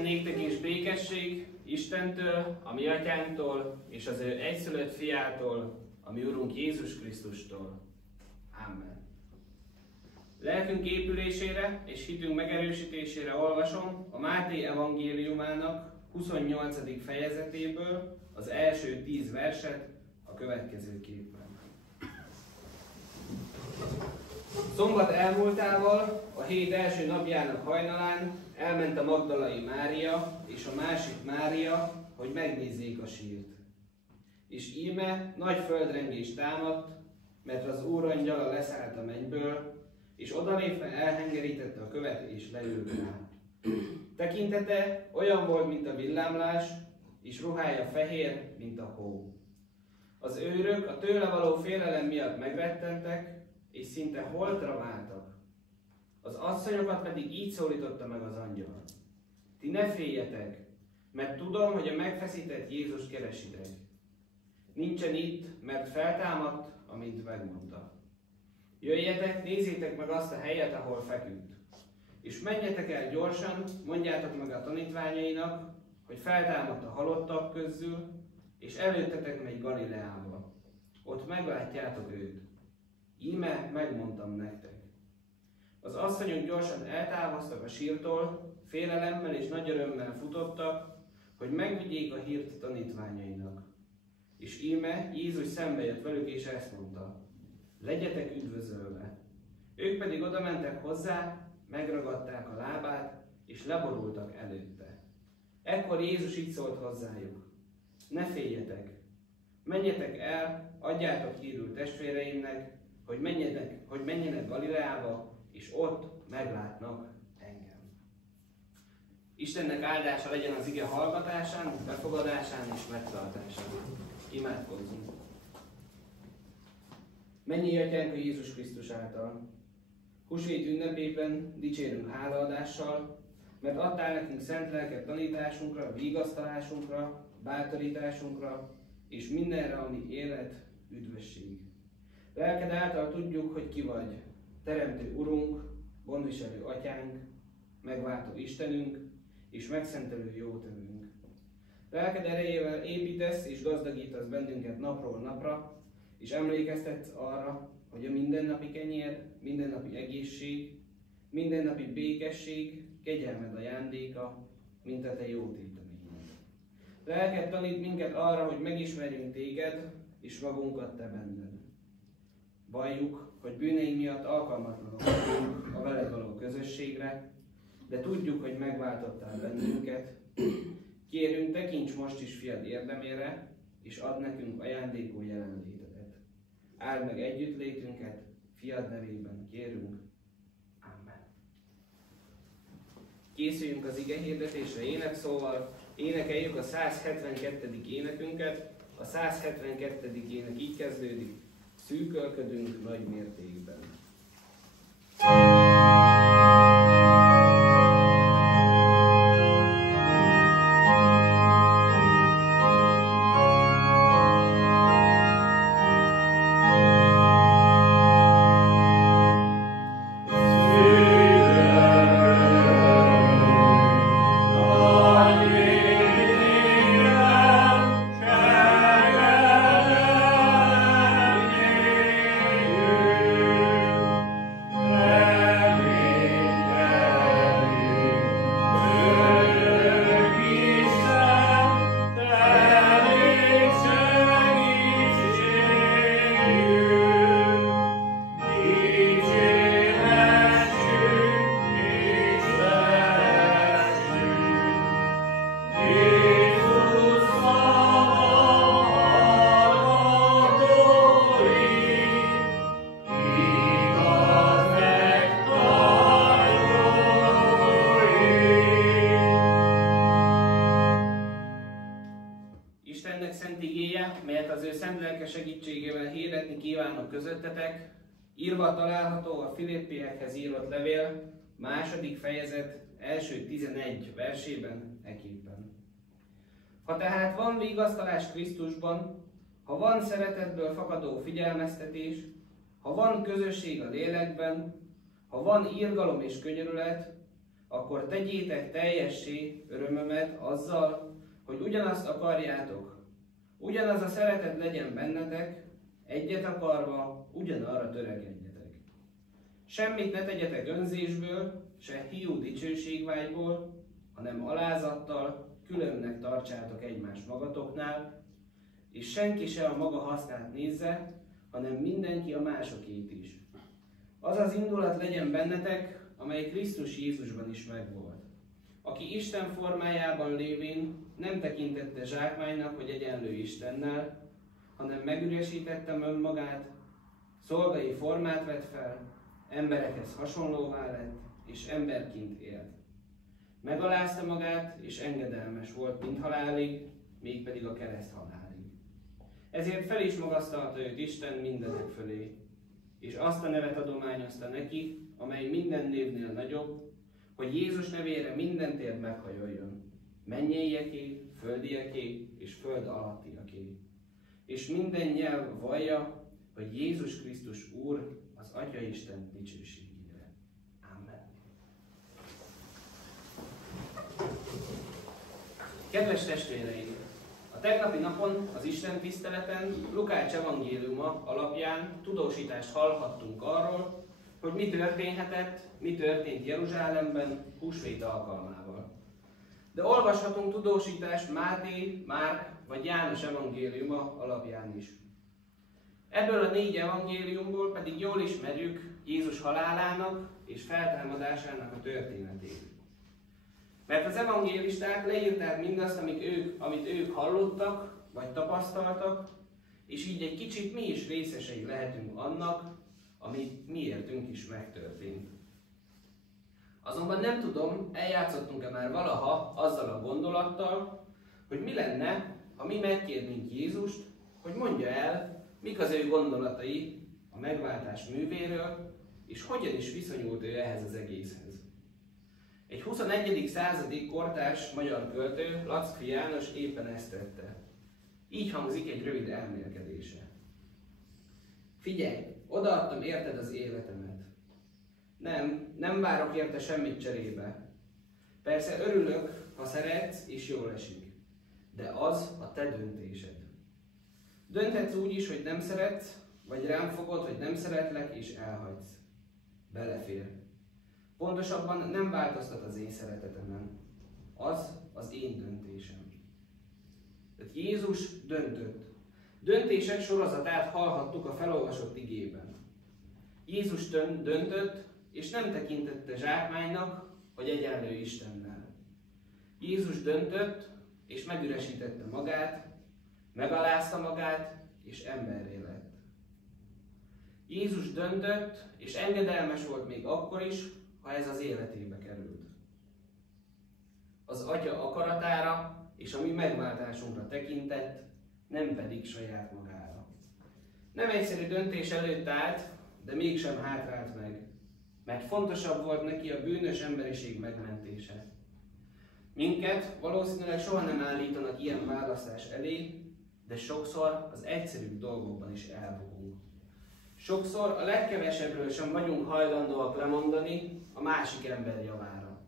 Legyen néktek is békesség Istentől, a mi atyánktól, és az ő egyszülött fiától, a mi Urunk Jézus Krisztustól. Amen. Lelkünk épülésére és hitünk megerősítésére olvasom a Máté evangéliumának 28. fejezetéből az első 10 verset a következőképpen. Szombat elmúltával, a hét első napjának hajnalán elment a magdalai Mária és a másik Mária, hogy megnézzék a sírt. És íme nagy földrengés támadt, mert az Úr angyala leszállt a mennyből, és odalépve elhengerítette a követ és leült rá. Tekintete olyan volt, mint a villámlás, és ruhája fehér, mint a hó. Az őrök a tőle való félelem miatt megrettentek, és szinte holtra váltak. Az asszonyokat pedig így szólította meg az angyal. Ti ne féljetek, mert tudom, hogy a megfeszített Jézus keresitek. Nincsen itt, mert feltámadt, amint megmondta. Jöjjetek, nézzétek meg azt a helyet, ahol feküdt. És menjetek el gyorsan, mondjátok meg a tanítványainak, hogy feltámadt a halottak közül, és előttetek megy Galileába. Ott meglátjátok őt. Íme megmondtam nektek. Az asszonyok gyorsan eltávoztak a sírtól, félelemmel és nagy örömmel futottak, hogy megvigyék a hírt a tanítványainak. És íme Jézus szembe jött velük, és ezt mondta: legyetek üdvözölve. Ők pedig odamentek hozzá, megragadták a lábát, és leborultak előtte. Ekkor Jézus így szólt hozzájuk: ne féljetek, menjetek el, adjátok hírül testvéreimnek, hogy menjenek Galileába, és ott meglátnak engem. Istennek áldása legyen az ige hallgatásán, befogadásán és megtartásán. Imádkozzunk! Mennyi atyánk a Jézus Krisztus által! Húsvét ünnepében dicsérünk hálaadással, mert adtál nekünk szent lelket tanításunkra, vigasztalásunkra, bátorításunkra, és mindenre, ami élet, üdvösség. Lelked által tudjuk, hogy ki vagy, teremtő Urunk, gondviselő Atyánk, megváltó Istenünk, és megszentelő jótevőnk. Lelked erejével építesz és gazdagítasz bennünket napról napra, és emlékeztetsz arra, hogy a mindennapi kenyér, mindennapi egészség, mindennapi békesség, kegyelmed ajándéka, mint a te jó téteményed. Lelked tanít minket arra, hogy megismerjünk téged, és magunkat te benned. Valljuk, hogy bűneink miatt alkalmatlanok vagyunk a veled való közösségre, de tudjuk, hogy megváltottál bennünket. Kérünk, tekints most is fiad érdemére, és add nekünk ajándékú jelenlétedet. Áld meg együttlétünket, fiad nevében kérünk. Amen. Készüljünk az ige hirdetésre énekszóval, énekeljük a 172. énekünket. A 172. ének így kezdődik: szűkölködünk nagy mértékben. Segítségével hirdetni kívánok közöttetek, írva található a Filippiekhez írott levél, 2. fejezet, első 11 versében eképpen. Ha tehát van vigasztalás Krisztusban, ha van szeretetből fakadó figyelmeztetés, ha van közösség a lélekben, ha van irgalom és könyörület, akkor tegyétek teljessé örömömet azzal, hogy ugyanazt akarjátok, ugyanaz a szeretet legyen bennetek, egyet akarva, ugyanarra törekedjetek. Semmit ne tegyetek önzésből, se hiú dicsőségvágyból, hanem alázattal különnek tartsátok egymást magatoknál, és senki se a maga hasznát nézze, hanem mindenki a másokét is. Az az indulat legyen bennetek, amely Krisztus Jézusban is megvolt, aki Isten formájában lévén nem tekintette zsákmánynak, hogy egyenlő Istennel, hanem megüresítette önmagát, szolgai formát vett fel, emberekhez hasonlóvá lett, és emberként élt. Megalázta magát, és engedelmes volt mindhalálig, mégpedig a kereszt halálig. Ezért fel is magasztalta őt Isten mindenek fölé, és azt a nevet adományozta neki, amely minden névnél nagyobb, hogy Jézus nevére minden tér meghajoljon, mennyieké, földieké és föld alattiaké. És minden nyelv vallja, hogy Jézus Krisztus Úr az Atya Isten dicsőségére. Amen. Kedves testvéreim! A tegnapi napon az Isten tiszteleten Lukács evangéliuma alapján tudósítást hallhattunk arról, hogy mi történhetett, mi történt Jeruzsálemben húsvét alkalmával. De olvashatunk tudósítást Máté, Márk vagy János evangéliuma alapján is. Ebből a 4 evangéliumból pedig jól ismerjük Jézus halálának és feltámadásának a történetét. Mert az evangélisták leírták mindazt, amit ők hallottak, vagy tapasztaltak, és így egy kicsit mi is részesei lehetünk annak, ami miértünk is megtörtént. Azonban nem tudom, eljátszottunk-e már valaha azzal a gondolattal, hogy mi lenne, ha mi megkérnénk Jézust, hogy mondja el, mik az ő gondolatai a megváltás művéről, és hogyan is viszonyult ő ehhez az egészhez. Egy 21. századi kortárs magyar költő, Lackfi János éppen ezt tette. Így hangzik egy rövid elmélkedése. Figyelj, odaadtam érted az életemet. Nem várok érte semmit cserébe. Persze örülök, ha szeretsz és jól esik. De az a te döntésed. Dönthetsz úgy is, hogy nem szeretsz, vagy rám fogod, hogy nem szeretlek és elhagysz. Belefér. Pontosabban nem változtat az én szeretetemen. Az az én döntésem. Tehát Jézus döntött. Döntések sorozatát hallhattuk a felolvasott igében. Jézus döntött, és nem tekintette zsákmánynak, vagy egyenlő Istennel. Jézus döntött, és megüresítette magát, megalázta magát, és emberré lett. Jézus döntött, és engedelmes volt még akkor is, ha ez az életébe került. Az Atya akaratára és a mi megváltásunkra tekintett, nem pedig saját magára. Nem egyszerű döntés előtt állt, de mégsem hátrált meg, mert fontosabb volt neki a bűnös emberiség megmentése. Minket valószínűleg soha nem állítanak ilyen választás elé, de sokszor az egyszerűbb dolgokban is elbukunk. Sokszor a legkevesebbről sem vagyunk hajlandóak lemondani a másik ember javára.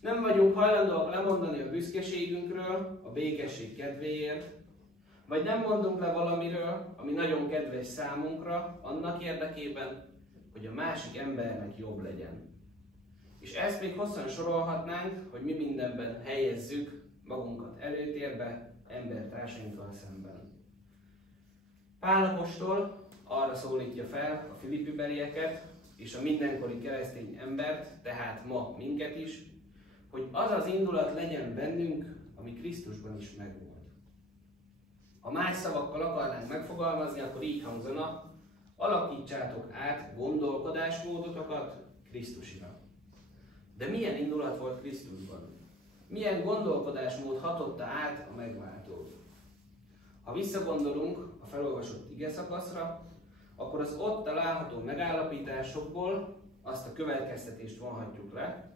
Nem vagyunk hajlandóak lemondani a büszkeségünkről, a békesség kedvéért, vagy nem mondunk le valamiről, ami nagyon kedves számunkra, annak érdekében, hogy a másik embernek jobb legyen. És ezt még hosszan sorolhatnánk, hogy mi mindenben helyezzük magunkat előtérbe embertársainkkal szemben. Pál apostol arra szólítja fel a filippibelieket és a mindenkori keresztény embert, tehát ma minket is, hogy az az indulat legyen bennünk, ami Krisztusban is megvolt. Ha más szavakkal akarnánk megfogalmazni, akkor így hangzana: alakítsátok át gondolkodásmódotokat Krisztusira. De milyen indulat volt Krisztusban? Milyen gondolkodásmód hatotta át a megváltót? Ha visszagondolunk a felolvasott igeszakaszra, akkor az ott található megállapításokból azt a következtetést vonhatjuk le,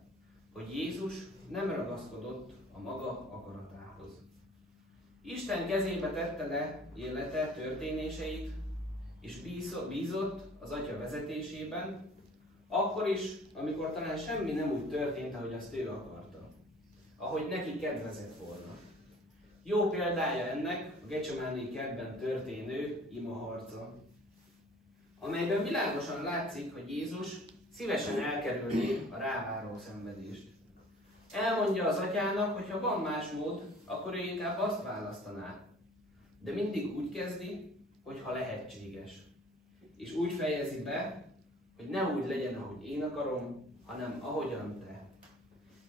hogy Jézus nem ragaszkodott a maga akaratához. Isten kezébe tette le élete, történéseit, és bízott az Atya vezetésében, Akkor is, amikor talán semmi nem úgy történt, ahogy azt ő akarta. Ahogy neki kedvezett volna. Jó példája ennek a Gecsemáné kertben történő imaharca, amelyben világosan látszik, hogy Jézus szívesen elkerülné a ráváró szenvedést. Elmondja az atyának, hogy ha van más mód, akkor ő inkább azt választaná. De mindig úgy kezdi, hogy ha lehetséges. És úgy fejezi be, hogy ne úgy legyen, ahogy én akarom, hanem ahogyan te.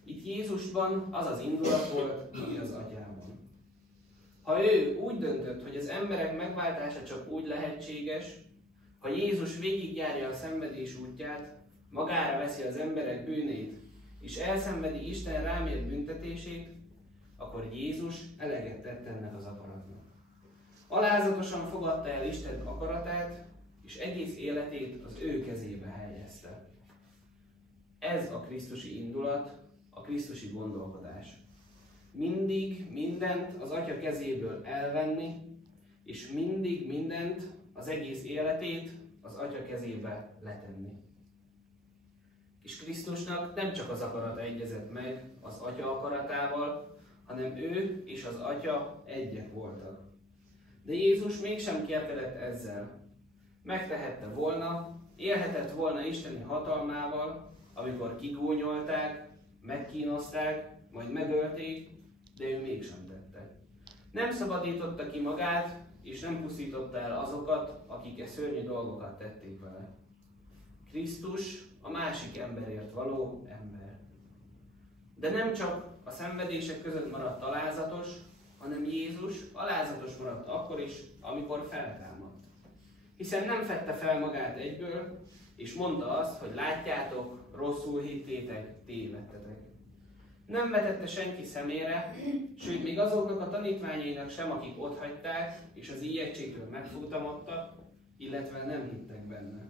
Itt Jézusban az az indulat volt, ami az atyában. Ha ő úgy döntött, hogy az emberek megváltása csak úgy lehetséges, ha Jézus végigjárja a szenvedés útját, magára veszi az emberek bűnét, és elszenvedi Isten rámért büntetését, akkor Jézus eleget tett ennek az akaratnak. Alázatosan fogadta el Isten akaratát, és egész életét az ő kezébe helyezte. Ez a krisztusi indulat, a krisztusi gondolkodás. Mindig mindent az Atya kezéből elvenni, és mindig mindent, az egész életét az Atya kezébe letenni. És Krisztusnak nem csak az akarata egyezett meg az Atya akaratával, hanem ő és az Atya egyek voltak. De Jézus mégsem kérkedett ezzel. Megtehette volna, élhetett volna isteni hatalmával, amikor kigúnyolták, megkínozták, majd megölték, de ő mégsem tette. Nem szabadította ki magát, és nem pusztította el azokat, akik e szörnyű dolgokat tették vele. Krisztus a másik emberért való ember. De nem csak a szenvedések között maradt alázatos, hanem Jézus alázatos maradt akkor is, amikor feltámadt. Hiszen nem fedte fel magát egyből, és mondta azt, hogy látjátok, rosszul hittétek, tévedtetek. Nem vetette senki szemére, sőt még azoknak a tanítványainak sem, akik otthagyták, és az ijegységtől megfutamodtak, illetve nem hittek benne.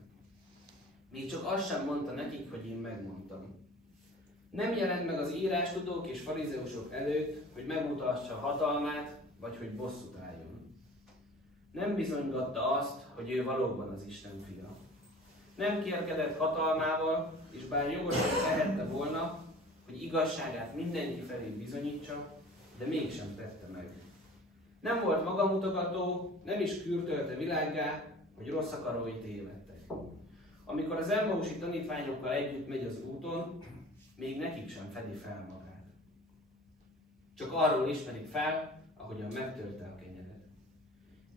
Még csak azt sem mondta nekik, hogy én megmondtam. Nem jelent meg az írástudók és farizeusok előtt, hogy megmutassa hatalmát, vagy hogy bosszút álljon. Nem bizonygatta azt, hogy ő valóban az Isten fia. Nem kérkedett hatalmával, és bár jogosan tehette volna, hogy igazságát mindenki felé bizonyítsa, de mégsem tette meg. Nem volt magamutogató, nem is kürtölte világgá, hogy rossz akarói tévedtek. Amikor az emmausi tanítványokkal együtt megy az úton, még nekik sem fedi fel magát. Csak arról ismerik fel, ahogyan megtörte a kenyeret.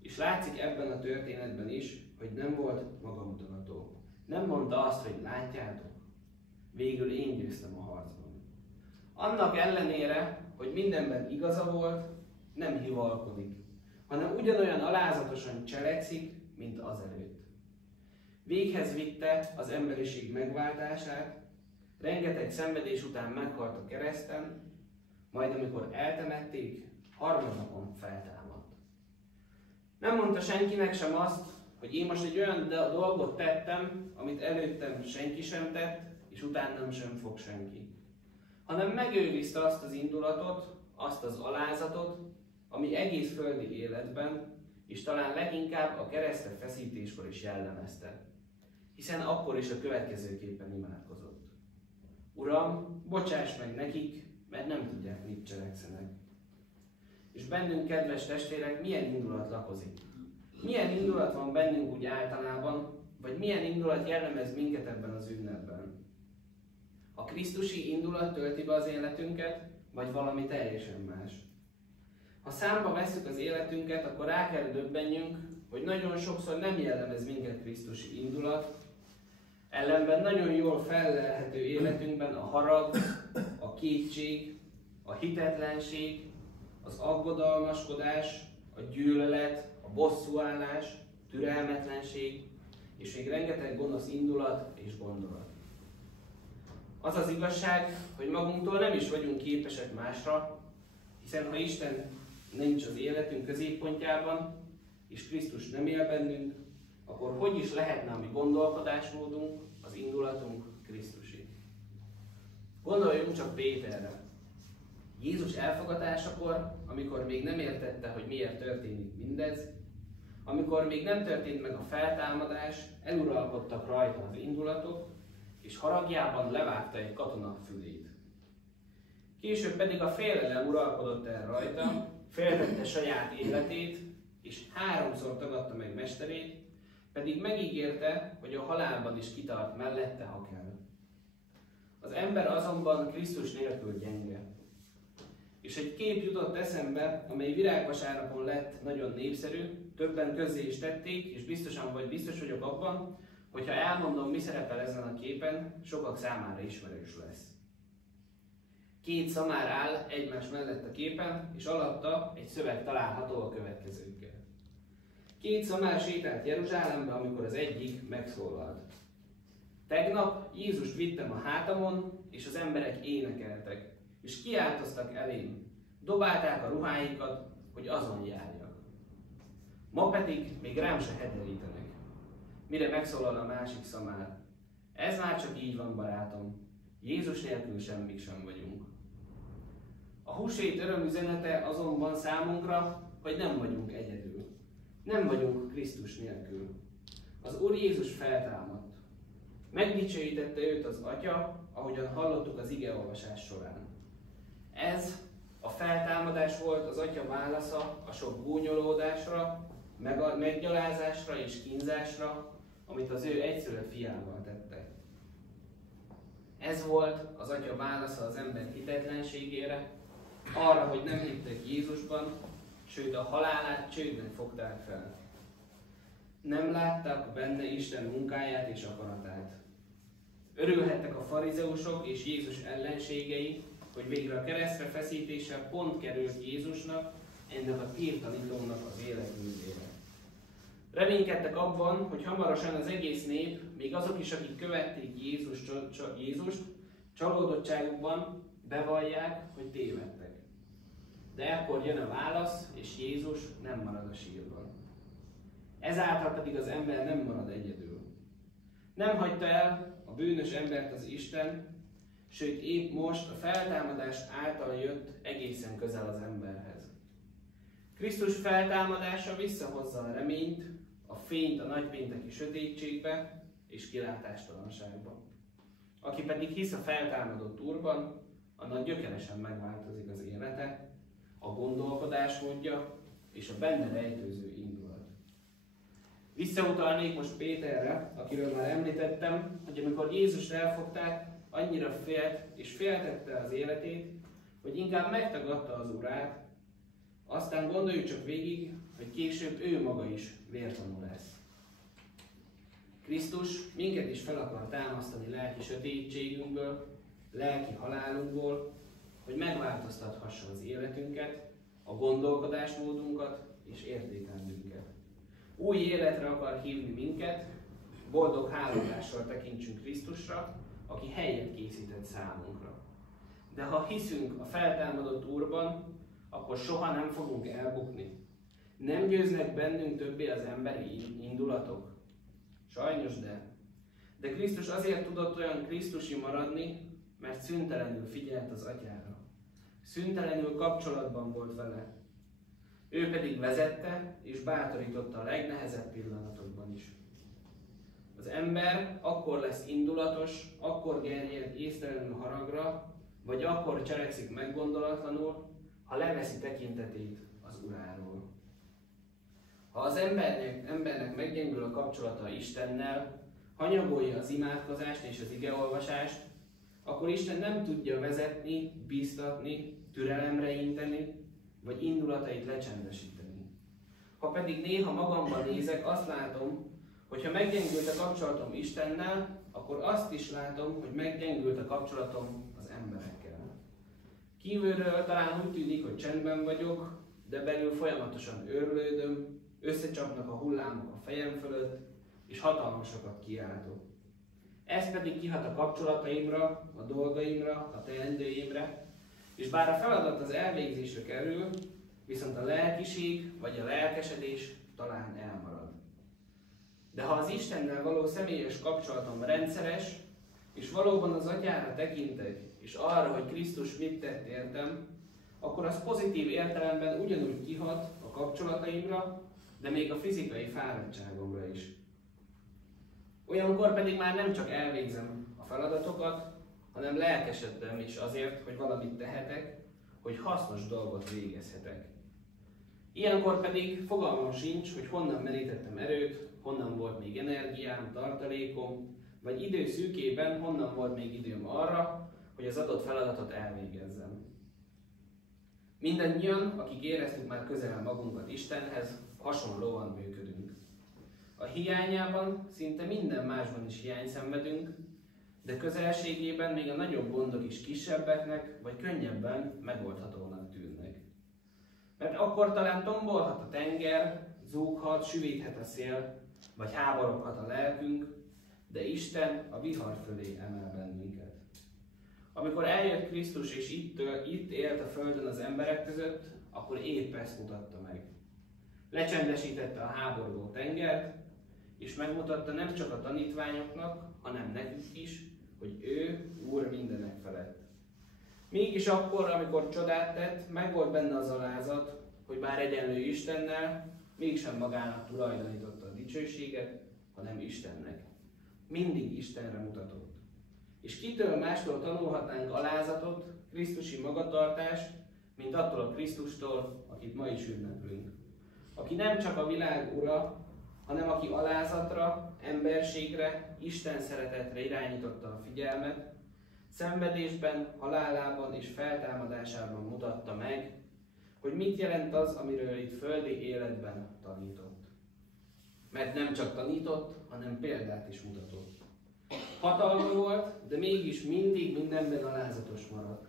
És látszik ebben a történetben is, hogy nem volt magamutogató. Nem mondta azt, hogy látjátok, végül én győztem a harcban. Annak ellenére, hogy mindenben igaza volt, nem hivalkodik, hanem ugyanolyan alázatosan cselekszik, mint azelőtt. Véghez vitte az emberiség megváltását, rengeteg szenvedés után meghalt a kereszten, majd amikor eltemették, harmadnapon feltámadt. Nem mondta senkinek sem azt, hogy én most egy olyan dolgot tettem, amit előttem senki sem tett, és utánam sem fog senki. Hanem megőrizte azt az indulatot, azt az alázatot, ami egész földi életben, és talán leginkább a keresztre feszítéskor is jellemezte. Hiszen akkor is a következőképpen imádkozott. Uram, bocsáss meg nekik, mert nem tudják, mit cselekszenek. És bennünk, kedves testvérek, milyen indulat lakozik? Milyen indulat van bennünk úgy általában, vagy milyen indulat jellemez minket ebben az ünnepben? A krisztusi indulat tölti be az életünket, vagy valami teljesen más? Ha számba vesszük az életünket, akkor rá kell döbbenjünk, hogy nagyon sokszor nem jellemez minket krisztusi indulat, ellenben nagyon jól fellelhető életünkben a harag, a kétség, a hitetlenség, az aggodalmaskodás, a gyűlölet, a bosszúállás, türelmetlenség, és még rengeteg gonosz indulat és gondolat. Az az igazság, hogy magunktól nem is vagyunk képesek másra, hiszen ha Isten nincs az életünk középpontjában, és Krisztus nem él bennünk, akkor hogy is lehetne a mi gondolkodásmódunk, az indulatunk Krisztusé? Gondoljunk csak Péterre. Jézus elfogadásakor, amikor még nem értette, hogy miért történik mindez, amikor még nem történt meg a feltámadás, eluralkodtak rajta az indulatok, és haragjában levágta egy katona fülét. Később pedig a félelem uralkodott el rajta, féltette saját életét, és 3-szor tagadta meg mesterét, pedig megígérte, hogy a halálban is kitart mellette, ha kell. Az ember azonban Krisztus nélkül gyenge. És egy kép jutott eszembe, amely virágvasárnapon lett nagyon népszerű, többen közzé is tették, és biztos vagyok abban, hogyha elmondom, mi szerepel ezen a képen, sokak számára ismerős lesz. 2 szamár áll egymás mellett a képen, és alatta egy szöveg található a következőkkel. 2 szamár sétált Jeruzsálembe, amikor az egyik megszólalt. Tegnap Jézust vittem a hátamon, és az emberek énekeltek, és kiáltoztak elém. Dobálták a ruháikat, hogy azon járjak. Ma pedig még rám se hederítenek. Mire megszólal a másik szamár. Ez már csak így van, barátom. Jézus nélkül semmik sem vagyunk. A húsvét örömüzenete azonban számunkra, hogy nem vagyunk egyedül. Nem vagyunk Krisztus nélkül. Az Úr Jézus feltámadt. Megdicsőítette őt az Atya, ahogyan hallottuk az igeolvasás során. Ez a feltámadás volt az Atya válasza a sok gúnyolódásra, meggyalázásra és kínzásra, amit az ő egyszülött fiával tette. Ez volt az Atya válasza az ember hitetlenségére, arra, hogy nem hittek Jézusban, sőt a halálát csődnek fogták fel. Nem látták benne Isten munkáját és akaratát. Örülhettek a farizeusok és Jézus ellenségei, hogy végre a keresztre feszítéssel pont került Jézusnak, ennek a hírtanítónak az életművére. Reménykedtek abban, hogy hamarosan az egész nép, még azok is, akik követték Jézust, csalódottságukban bevallják, hogy tévedtek. De ekkor jön a válasz, és Jézus nem marad a sírban. Ezáltal pedig az ember nem marad egyedül. Nem hagyta el a bűnös embert az Isten, sőt épp most a feltámadás által jött egészen közel az emberhez. Krisztus feltámadása visszahozza a reményt, a fényt a nagypénteki sötétségbe és kilátástalanságba. Aki pedig hisz a feltámadott Úrban, annak gyökeresen megváltozik az élete, a gondolkodásmódja és a benne rejtőző indulat. Visszautalnék most Péterre, akiről már említettem, hogy amikor Jézust elfogták, annyira félt és féltette az életét, hogy inkább megtagadta az Urát, aztán gondoljuk csak végig, hogy később ő maga is vértanú lesz. Krisztus minket is fel akar támasztani lelki sötétségünkből, lelki halálunkból, hogy megváltoztathassa az életünket, a gondolkodásmódunkat és értékrendünket. Új életre akar hívni minket, boldog háladással tekintsünk Krisztusra, aki helyet készített számunkra. De ha hiszünk a feltámadott Úrban, akkor soha nem fogunk elbukni. Nem győznek bennünk többé az emberi indulatok? Sajnos de Krisztus azért tudott olyan krisztusi maradni, mert szüntelenül figyelt az Atyára. Szüntelenül kapcsolatban volt vele. Ő pedig vezette és bátorította a legnehezebb pillanatokban is. Az ember akkor lesz indulatos, akkor gerjed észtelenül haragra, vagy akkor cselekszik meggondolatlanul, ha leveszi tekintetét az Uráról. Ha az embernek meggyengül a kapcsolata Istennel, hanyagolja az imádkozást és az igeolvasást, akkor Isten nem tudja vezetni, bíztatni, türelemre inteni, vagy indulatait lecsendesíteni. Ha pedig néha magamban nézek, azt látom, hogy ha meggyengült a kapcsolatom Istennel, akkor azt is látom, hogy meggyengült a kapcsolatom az emberekkel. Kívülről talán úgy tűnik, hogy csendben vagyok, de belül folyamatosan őrlődöm, összecsapnak a hullámok a fejem fölött, és hatalmasokat kiáltok. Ez pedig kihat a kapcsolataimra, a dolgaimra, a teendőimre, és bár a feladat az elvégzésre kerül, viszont a lelkiség vagy a lelkesedés talán elmarad. De ha az Istennel való személyes kapcsolatom rendszeres, és valóban az Atyára tekintek, és arra, hogy Krisztus mit tett értem, akkor az pozitív értelemben ugyanúgy kihat a kapcsolataimra, de még a fizikai fáradtságomra is. Olyankor pedig már nem csak elvégzem a a feladatokat, hanem lelkesedtem is azért, hogy valamit tehetek, hogy hasznos dolgot végezhetek. Ilyenkor pedig fogalmam sincs, hogy honnan merítettem erőt, honnan volt még energiám, tartalékom, vagy idő szűkében honnan volt még időm arra, hogy az adott feladatot elvégezzem. Mindannyian, akik éreztük már közel magunkat Istenhez, hasonlóan működünk. A hiányában szinte minden másban is hiány szenvedünk, de közelségében még a nagyobb gondok is kisebbeknek vagy könnyebben megoldhatónak tűnnek. Mert akkor talán tombolhat a tenger, zúghat, süvíthet a szél, vagy háboroghat a lelkünk, de Isten a vihar fölé emel bennünket. Amikor eljött Krisztus és itt élt a földön az emberek között, akkor épp ezt mutatta meg. Lecsendesítette a háborgó tengert, és megmutatta nem csak a tanítványoknak, hanem nekünk is, hogy ő Úr mindenek felett. Mégis akkor, amikor csodát tett, megvolt benne az alázat, hogy bár egyenlő Istennel, mégsem magának tulajdonította a dicsőséget, hanem Istennek. Mindig Istenre mutatott. És kitől mástól tanulhatnánk alázatot, krisztusi magatartást, mint attól a Krisztustól, akit ma is ünneplünk. Aki nem csak a világ ura, hanem aki alázatra, emberségre, Isten szeretetre irányította a figyelmet, szenvedésben, halálában és feltámadásában mutatta meg, hogy mit jelent az, amiről itt földi életben tanított. Mert nem csak tanított, hanem példát is mutatott. Hatalma volt, de mégis mindig mindenben alázatos maradt.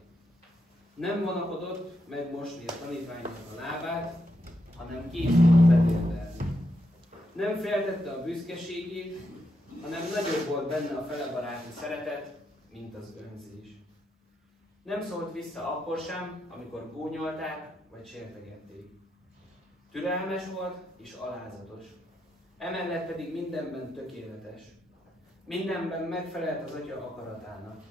Nem vonakodott megmosni a tanítványnak a lábát, hanem kész volt betérdelni. Nem féltette a büszkeségét, hanem nagyobb volt benne a felebaráti szeretet, mint az önzés. Nem szólt vissza akkor sem, amikor gúnyolták vagy sértegették. Türelmes volt és alázatos. Emellett pedig mindenben tökéletes. Mindenben megfelelt az Atya akaratának.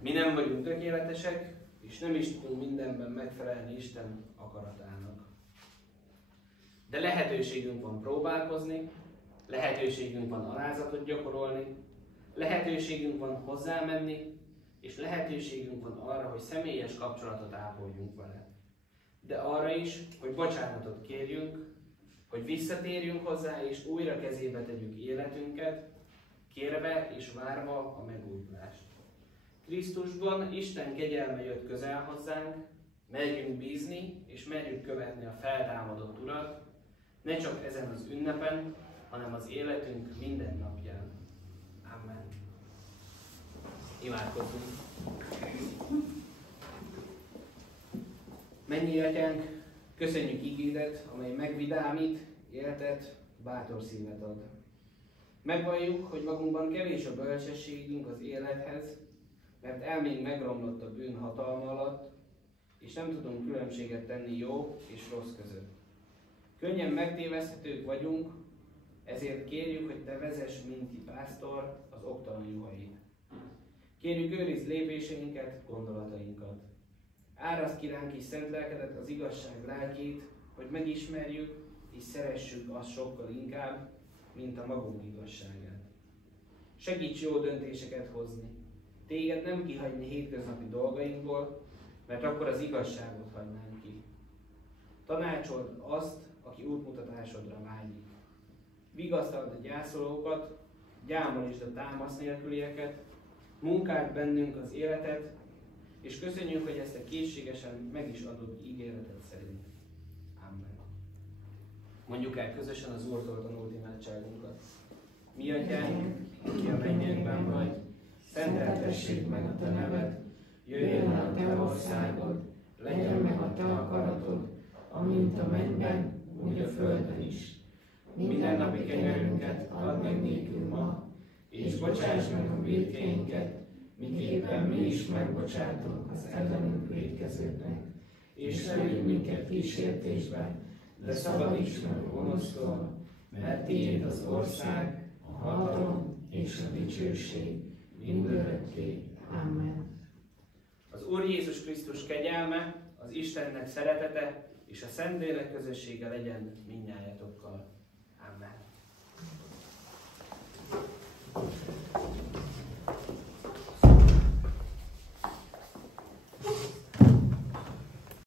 Mi nem vagyunk tökéletesek, és nem is tudunk mindenben megfelelni Isten akaratának. De lehetőségünk van próbálkozni, lehetőségünk van alázatot gyakorolni, lehetőségünk van hozzámenni, és lehetőségünk van arra, hogy személyes kapcsolatot ápoljunk vele. De arra is, hogy bocsánatot kérjünk, hogy visszatérjünk hozzá, és újra kezébe tegyük életünket, kérve és várva a megújulást. Krisztusban Isten kegyelme jött közel hozzánk, merjünk bízni, és merjük követni a feltámadott Urat, ne csak ezen az ünnepen, hanem az életünk minden napján. Amen. Imádkozzunk! Mennyi Atyánk, köszönjük igédet, amely megvidámít, éltet, bátor szívet ad. Megvalljuk, hogy magunkban kevés a bölcsességünk az élethez, mert elménk megromlott a bűn hatalma alatt, és nem tudunk különbséget tenni jó és rossz között. Könnyen megtéveszthetők vagyunk, ezért kérjük, hogy Te vezess, mint pásztor, az oktalan juhait. Kérjük, őrizd lépéseinket, gondolatainkat. Áraszd ki ránk is szent lelkedet, az igazság lelkét, hogy megismerjük és szeressük azt sokkal inkább, mint a magunk igazságát. Segíts jó döntéseket hozni. Téged nem kihagyni hétköznapi dolgainkból, mert akkor az igazságot hagynánk ki. Tanácsold azt, aki útmutatásodra vágyik. Vigasztald a gyászolókat, gyámolítsd a támasz nélkülieket, munkáld bennünk az életet, és köszönjük, hogy ezt a készségesen meg is adod ígéreted szerint. Amen. Mondjuk el közösen az Úrtól tanult imádságunkat. Mi Atyánk, aki a mennyekben vagy, szenteltessék meg a Te neved, jöjjön el a Te országod, legyen meg a Te akaratod, amint a mennyben, úgy a földön is. Mindennapi kenyerünket add meg nékünk ma, és bocsáss meg a vétkeinket, miképpen mi is megbocsátunk az ellenünk vétkezőknek. És ne vigy minket kísértésbe, de szabadíts meg a gonosztól, mert Tiéd az ország, a hatalom és a dicsőség mindörökké. Amen. Az Úr Jézus Krisztus kegyelme, az Istennek szeretete és a Szentlélek közössége legyen mindnyájatokkal.